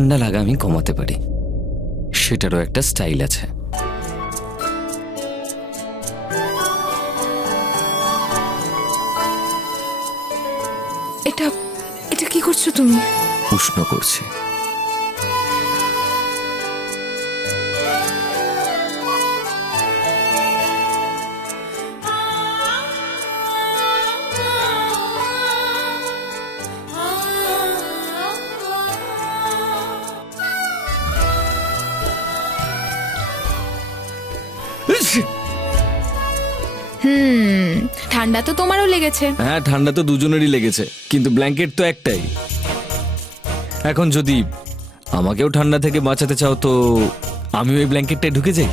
ঠান্ডা লাগা আমি কমাতে পারি, সেটারও একটা স্টাইল আছে। এটা এটা কি করছো তুমি? উষ্ণ করছি। ঠান্ডা তো তোমারও লেগেছে। হ্যাঁ, ঠান্ডা তো দুজনেরই লেগেছে, কিন্তু ব্ল্যাঙ্কেট তো একটাই। এখন যদি আমাকেও ঠান্ডা থেকে বাঁচাতে চাও তো আমি ওই ব্ল্যাঙ্কেটটায় ঢুকে যাই।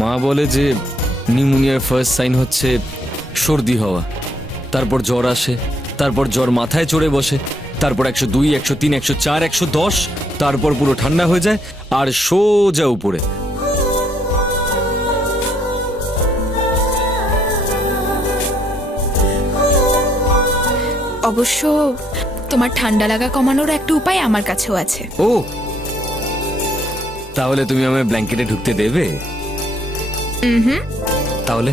মা বলে যে নিউমোনিয়ার ফার্স্ট সাইন হচ্ছে সর্দি হওয়া, তারপর জ্বর আসে, তারপর জ্বর মাথায় চড়ে বসে, তারপর 102, 103, 104, 110, তারপর পুরো ঠান্ডা হয়ে যায় আর সোজা উপরে। অবশ্য তোমার ঠান্ডা লাগা কমানোর একটা উপায় আমার কাছেও আছে। ও, তাহলে তুমি আমায় ব্ল্যাঙ্কেটে ঢুকতে দেবে? তাহলে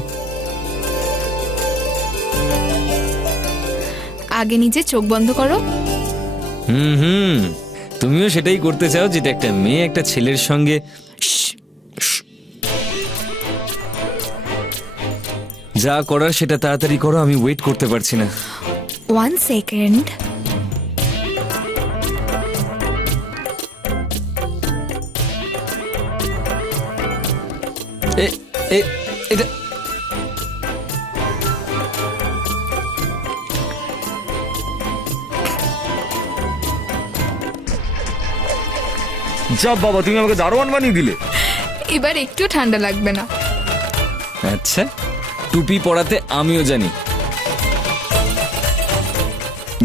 আগে নিজে চোখ বন্ধ করো। তুমিও সেটাই করতে চাও, যেটা একটা মেয়ে একটা ছেলের সঙ্গে। যা করার সেটা তাড়াতাড়ি করো, আমি ওয়েট করতে পারছি না। 1 সেকেন্ড। এটা যা বাবা, তুমি আমাকে দারোয়ান বানিয়ে দিলে। এবার একটু ঠান্ডা লাগবে না। আচ্ছা, টুপি পরাতে আমিও জানি।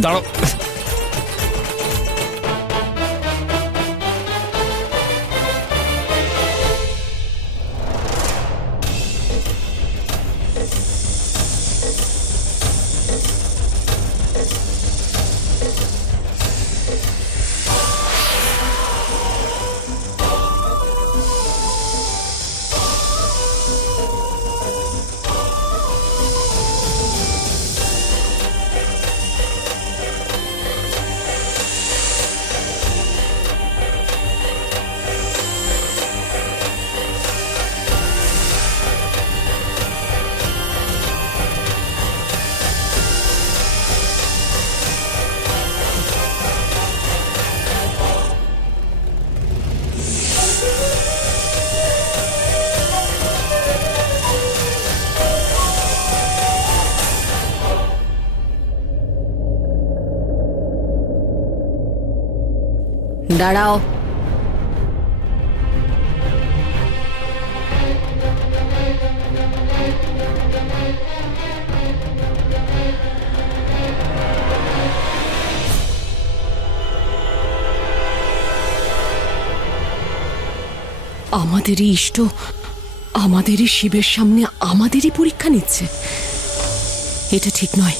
দাঁড়াও, দাঁড়াও। আমাদেরই ইষ্ট আমাদেরই শিবের সামনে আমাদেরই পরীক্ষা নিচ্ছে। এটা ঠিক নয়।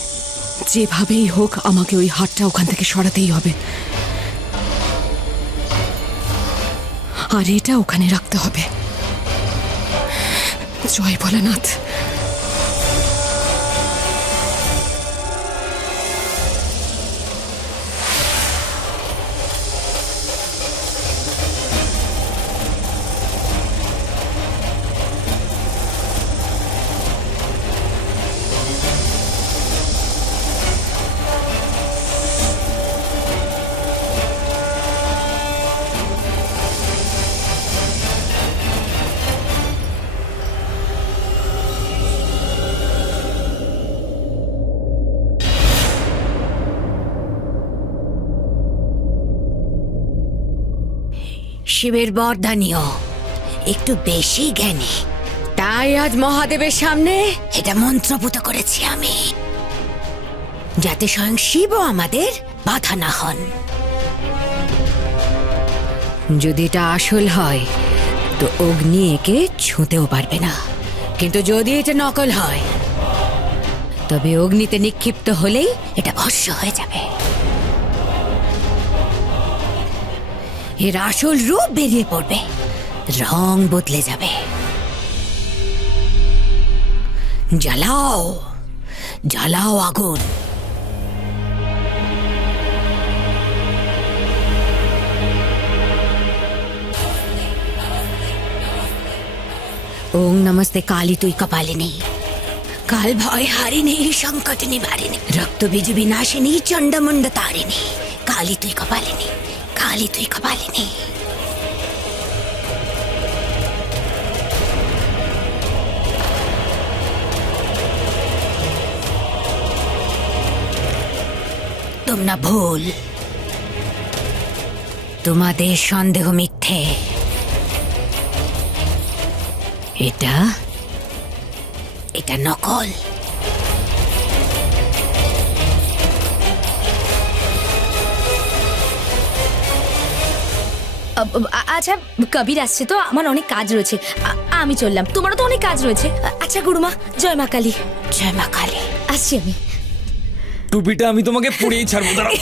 যেভাবেই হোক আমাকে ওই হাতটা ওখান থেকে সরাতেই হবে, আর এটা ওখানে রাখতে হবে। জয় ভোলানাথ। শিবের বরদানীয় একটু বেশি জ্ঞানী, তাই আজ মহাদেবের সামনে এটা মন্ত্রপুত করেছি আমি, যাতে স্বয়ং শিবও আমাদের বাধা না হন। যদি এটা আসল হয় তো অগ্নি একে ছুঁতেও পারবে না, কিন্তু যদি এটা নকল হয় তবে অগ্নিতে নিক্ষিপ্ত হলেই এটা ভস্ম হয়ে যাবে। এর আসল রূপ বেরিয়ে পড়বে, রং বদলে যাবে। জ্বালাও, জ্বালাও আগুন। ওং নমস্তে কালী তুই কপালিনী, কাল ভয় হারিণী, সংকট নিবারিণী, রক্ত বীজ বিনাশিনী, চণ্ডমুণ্ড তারিণী, কালী তুই কপালিনী, কালী তুই কপালিনী। তোমরা ভুল, তোমাদের সন্দেহ মিথ্যে। এটা এটা নকল। আচ্ছা, কবির আসছে তো, আমার অনেক কাজ রয়েছে, আমি চললাম। তোমারও তো অনেক কাজ রয়েছে। আচ্ছা গুরুমা, জয় মা কালী। জয় মা কালী। আসছি আমি। টুপিটা আমি তোমাকে পরিয়েই ছাড়বো, দাঁড়াও।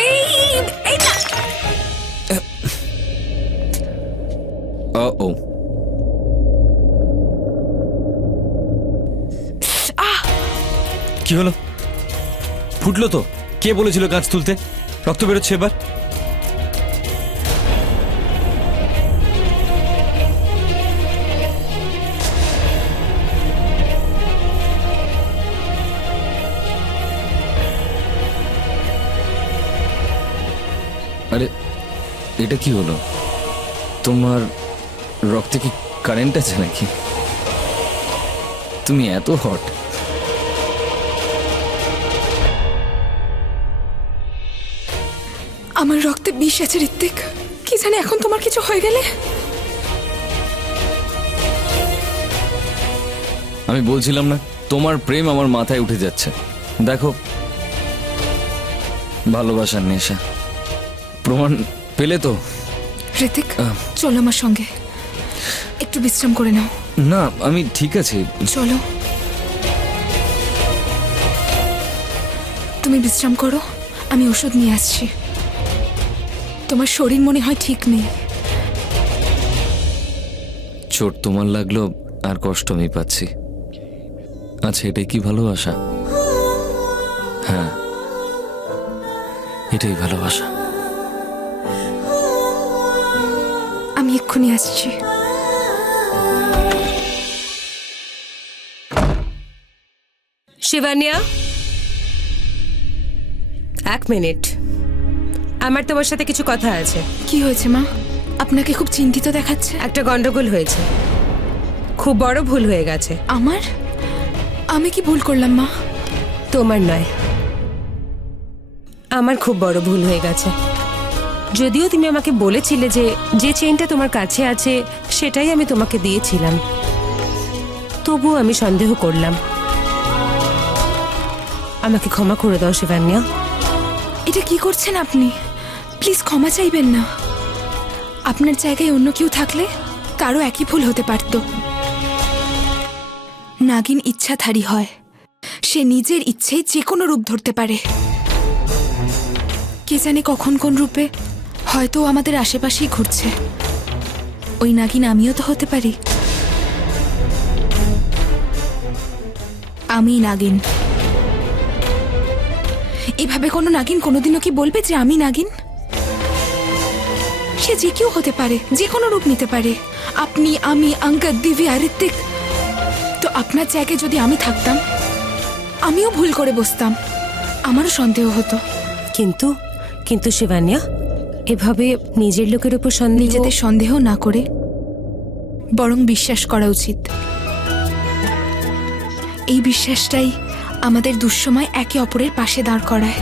এই না। ও কি হলো? ফুটলো তো? কে বলেছিল কাঁচ তুলতে? রক্ত বেরোচ্ছে এবার। আরে এটা কি হলো? তোমার রক্তে কি কারেন্ট আছে নাকি? তুমি এত হট। আমার রক্তে বিষ আছে ঋত্বিক। কি জানি এখন তোমার কিছু হয়ে গেলে। আমি বলছিলাম না, তোমার প্রেম আমার মাথায় উঠে যাচ্ছে। দেখো, ভালোবাসার নেশা। প্রমাণ পেলে তো? ঋত্বিক, চলো আমার সঙ্গে, একটু বিশ্রাম করে নাও। না, আমি ঠিক আছি। চলো, তুমি বিশ্রাম করো, আমি ওষুধ নিয়ে আসছি। তোমার শরীর মনে হয় ঠিক নেই। চোট তোমার লাগলো আর কষ্ট আমি পাচ্ছি। আচ্ছা, এটাই কি ভালোবাসা? হ্যাঁ, এটাই ভালোবাসা। আমি এক্ষুনি আসছি। শিবানিয়া, 1 মিনিট, আমার তোমার সাথে কিছু কথা আছে। কি হয়েছে মা? আপনাকে খুব চিন্তিত দেখাচ্ছে। একটা গন্ডগোল হয়েছে, খুব বড় ভুল হয়ে গেছে। আমার? আমি কি ভুল করলাম মা? তোমার নয়, আমার খুব বড় ভুল হয়ে গেছে। যদিও তুমি আমাকে বলেছিলে যে যে চেইনটা তোমার কাছে আছে সেটাই আমি তোমাকে দিয়েছিলাম, তবুও আমি সন্দেহ করলাম। আমাকে ক্ষমা করে দাও শিবানিয়া। এটা কি করছেন আপনি? প্লিজ ক্ষমা চাইবেন না। আপনার জায়গায় অন্য কেউ থাকলে তারও একই ভুল হতে পারত। নাগিন ইচ্ছাধারী হয়, সে নিজের ইচ্ছেই যে কোনো রূপ ধরতে পারে। কে জানে কখন কোন রূপে, হয়তো আমাদের আশেপাশেই ঘুরছে। ওই নাগিন আমিও তো হতে পারি। আমি নাগিন। এভাবে কোনো নাগিন কোনোদিনও কি বলবে যে আমি নাগিন? সে যে কেউ হতে পারে, যে কোনো রূপ নিতে পারে। আপনি, আমি, অঙ্গদ, দিব্যা, ঋত্বিক। তো আপনার জায়গায় যদি আমি থাকতাম, আমিও ভুল করে বসতাম, আমারও সন্দেহ হতো। কিন্তু কিন্তু শিবানিয়া, এভাবে নিজের লোকের উপর নিজেদের সন্দেহ না করে বরং বিশ্বাস করা উচিত। এই বিশ্বাসটাই আমাদের দুঃসময় একে অপরের পাশে দাঁড় করায়।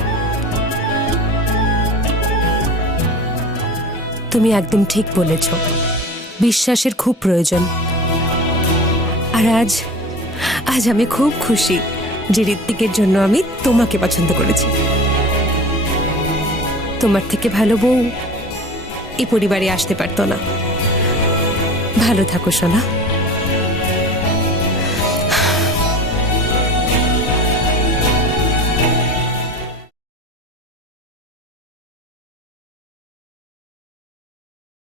তুমি একদম ঠিক বলেছ, বিশ্বাসের খুব প্রয়োজন। আর আজ আজ আমি খুব খুশি যে ঋত্বিকের জন্য আমি তোমাকে পছন্দ করেছি। তোমার থেকে ভালো বউ এই পরিবারে আসতে পারতো না। ভালো থাকো সোনা।